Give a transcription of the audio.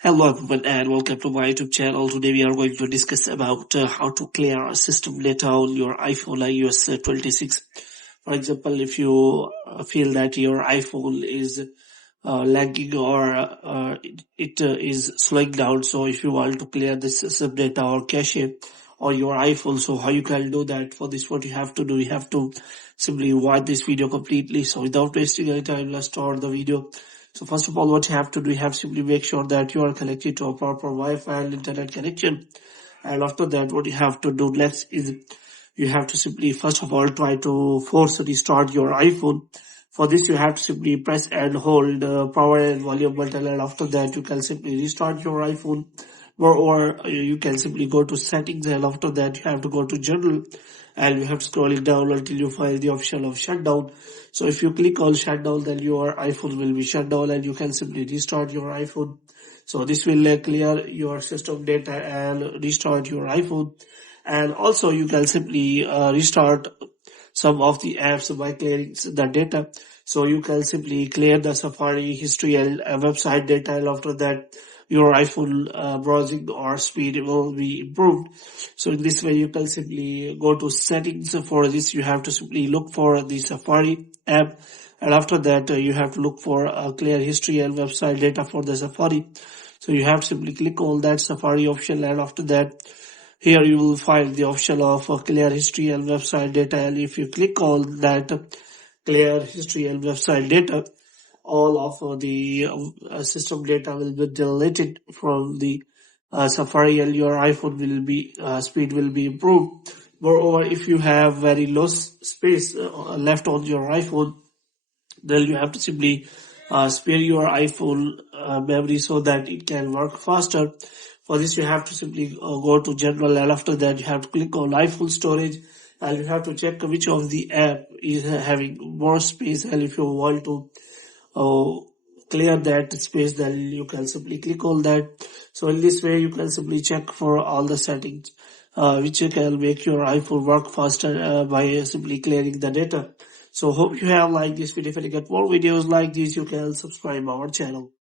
Hello everyone and welcome to my YouTube channel. Today we are going to discuss about how to clear system data on your iPhone iOS 26. For example, if you feel that your iPhone is lagging or it is slowing down, so if you want to clear this system data or cache on your iPhone, so how you can do that? For this, what you have to do, you have to simply watch this video completely. So without wasting any time, let's start the video. So first of all, what you have to do, you have to simply make sure that you are connected to a proper Wi-Fi and internet connection. And after that, what you have to do next is you have to simply, first of all, try to force restart your iPhone. For this, you have to simply press and hold power and volume button, and after that, you can simply restart your iPhone. Or you can simply go to settings, and after that, you have to go to general, and you have to scroll it down until you find the option of shutdown. So if you click on shutdown, then your iPhone will be shut down and you can simply restart your iPhone. So this will clear your system data and restart your iPhone. And also you can simply restart some of the apps by clearing the data. So you can simply clear the Safari history and website data, and after that your iPhone browsing or speed will be improved. So in this way you can simply go to settings. For this you have to simply look for the Safari app, and after that you have to look for clear history and website data for the Safari. So you have to simply click on that Safari option, and after that here you will find the option of clear history and website data, and if you click on that clear history and website data, all of the system data will be deleted from the Safari, and your iPhone will be speed will be improved. Moreover, if you have very low space left on your iPhone, then you have to simply spare your iPhone memory so that it can work faster. For this, you have to simply go to general, and after that you have to click on iPhone storage, and you have to check which of the app is having more space, and if you want to clear that space, then you can simply click on that. So in this way you can simply check for all the settings which you can make your iPhone work faster by simply clearing the data. So hope you have liked this video. If you get more videos like this, you can subscribe our channel.